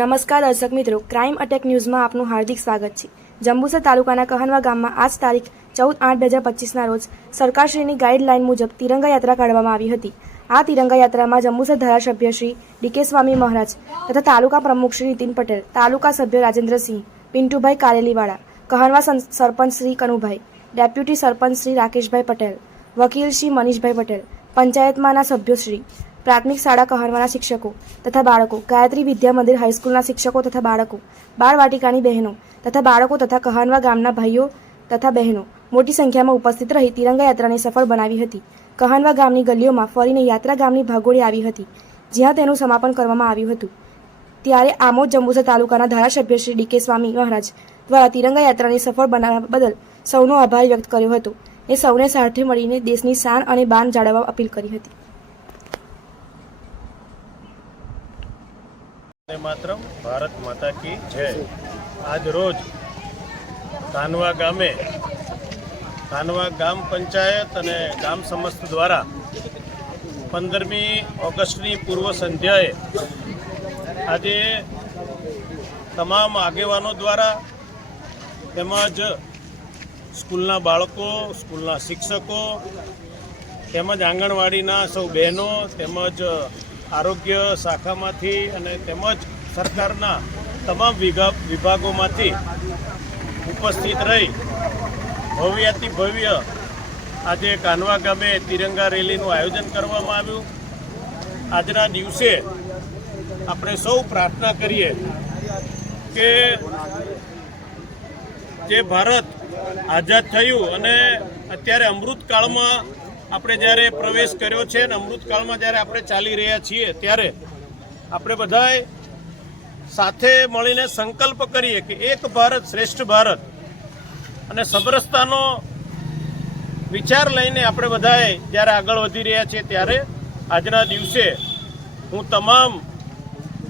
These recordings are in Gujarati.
નમસ્કાર દર્શક મિત્રો ક્રાઇમ અટેક ન્યૂઝમાં આપનું હાર્દિક સ્વાગત છે. જંબુસર તાલુકાના કહનવા ગામમાં આજ તારીખ ચૌદ આઠ બે હજાર પચીસના રોજ સરકારશ્રીની ગાઈડલાઇન મુજબ તિરંગા યાત્રા કાઢવામાં આવી હતી. આ તિરંગા યાત્રામાં જંબુસર ધારાસભ્ય શ્રી ડીકે સ્વામી મહારાજ તથા તાલુકા પ્રમુખ શ્રી નીતિન પટેલ, તાલુકા સભ્ય રાજેન્દ્રસિંહ, પિન્ટુભાઈ કારેલીવાળા, કહનવા સરપંચ શ્રી કનુભાઈ, ડેપ્યુટી સરપંચ શ્રી રાકેશભાઈ પટેલ, વકીલ શ્રી મનીષભાઈ પટેલ, પંચાયતમાંના સભ્યોશ્રી પ્રાથમિક શાળા કહરવાના શિક્ષકો તથા બાળકો, ગાયત્રી વિદ્યા મંદિર હાઈસ્કૂલના શિક્ષકો તથા બાળકો બાળ વાટિકાની બહેનો તથા બાળકો તથા કહાનવા ગામના ભાઈઓ તથા બહેનો મોટી સંખ્યામાં ઉપસ્થિત રહી તિરંગા યાત્રાને સફળ બનાવી હતી. કહનવા ગામની ગલીઓમાં ફરીને યાત્રા ગામની ભાગોળી આવી હતી, જ્યાં તેનું સમાપન કરવામાં આવ્યું હતું. ત્યારે આમોદ જંબુસર તાલુકાના ધારાસભ્ય શ્રી ડીકે સ્વામી મહારાજ દ્વારા તિરંગા યાત્રાને સફળ બનાવવા બદલ સૌનો આભાર વ્યક્ત કર્યો હતો. એ સૌને સાથે મળીને દેશની શાન અને બાન જાળવવા અપીલ કરી હતી. વંદે ભારત માતા કી જય. આજ રોજ કાનવા ગામે, કાનવા ગામ પંચાયત અને ગામ સમસ્ત દ્વારા પંદરમી ઓગસ્ટની પૂર્વ સંધ્યાએ આજે તમામ આગેવાનો દ્વારા તેમજ સ્કૂલના બાળકો, સ્કૂલના શિક્ષકો તેમજ આંગણવાડીના સૌ બહેનો તેમજ આરોગ્ય શાખામાંથી અને તેમજ સરકારના તમામ વિભાગોમાંથી ઉપસ્થિત રહી ભવ્યાતિ ભવ્ય આજે કાનવા ગામે તિરંગા રેલીનું આયોજન કરવામાં આવ્યું. આજના દિવસે આપણે સૌ પ્રાર્થના કરીએ કે જે ભારત આઝાદ થયું અને અત્યારે અમૃતકાળમાં આપણે જ્યારે પ્રવેશ કર્યો છે અને અમૃતકાળમાં જ્યારે આપણે ચાલી રહ્યા છીએ, ત્યારે આપણે બધાએ સાથે મળીને સંકલ્પ કરીએ કે એક ભારત શ્રેષ્ઠ ભારત અને સમરસતાનો વિચાર લઈને આપણે બધાએ જ્યારે આગળ વધી રહ્યા છીએ, ત્યારે આજના દિવસે હું તમામ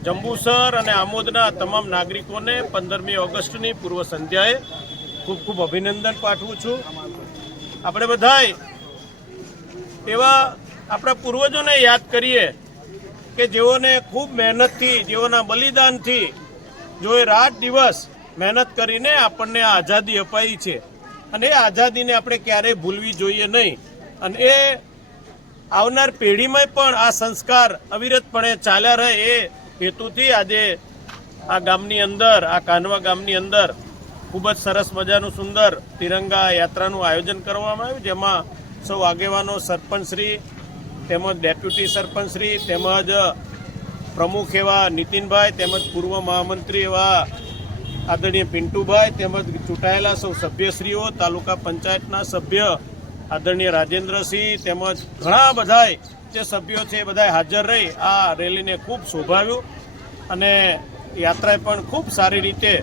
જંબુસર અને આમોદના તમામ નાગરિકોને પંદરમી ઓગસ્ટની પૂર્વ સંધ્યાએ ખૂબ ખૂબ અભિનંદન પાઠવું છું. આપણે બધાએ એવા આપણા પૂર્વજોને યાદ કરીએ કે જેઓને ખૂબ મહેનતથી, જેઓના બલિદાનથી જોએ રાત દિવસ મહેનત કરીને આપણને આ આઝાદી અપાઈ છે. અને એ આઝાદીને આપણે ક્યારેય ભૂલવી જોઈએ નહીં. અને એ આવનાર પેઢીમાં પણ આ સંસ્કાર અવિરતપણે ચાલ્યા રહે એ હેતુથી આજે આ ગામની અંદર, આ કાનવા ગામની અંદર ખૂબ જ સરસ મજાનું સુંદર તિરંગા યાત્રાનું આયોજન કરવામાં આવ્યું, જેમાં સૌ આગેવાનો સરપંચશ્રી, તેમજ ડેપ્યુટી સરપંચશ્રી, તેમજ પ્રમુખ એવા નીતિનભાઈ, તેમજ પૂર્વ મહામંત્રી એવા આદરણીય પિન્ટુભાઈ, તેમજ ચૂંટાયેલા સૌ સભ્યશ્રીઓ, તાલુકા પંચાયતના સભ્ય આદરણીય રાજેન્દ્રસિંહ, તેમજ ઘણા બધાય જે સભ્યો છે એ બધાએ હાજર રહી આ રેલીને ખૂબ શોભાવ્યું અને યાત્રાએ પણ ખૂબ સારી રીતે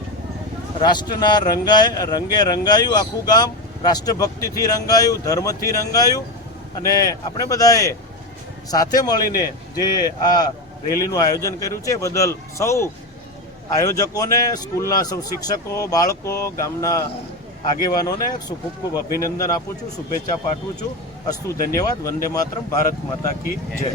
રાષ્ટ્રના રંગાય, રંગે રંગાયું આખું ગામ. રાષ્ટ્રભક્તિથી રંગાયું, ધર્મથી રંગાયું અને આપણે બધાએ સાથે મળીને જે આ રેલીનું આયોજન કર્યું છે બદલ સૌ આયોજકોને, સ્કૂલના સૌ શિક્ષકો, બાળકો, ગામના આગેવાનોને ખૂબ ખૂબ અભિનંદન આપું છું, શુભેચ્છા પાઠવું છું. અસ્તુ ધન્યવાદ. વંદે માતરમ. ભારત માતા કી જય.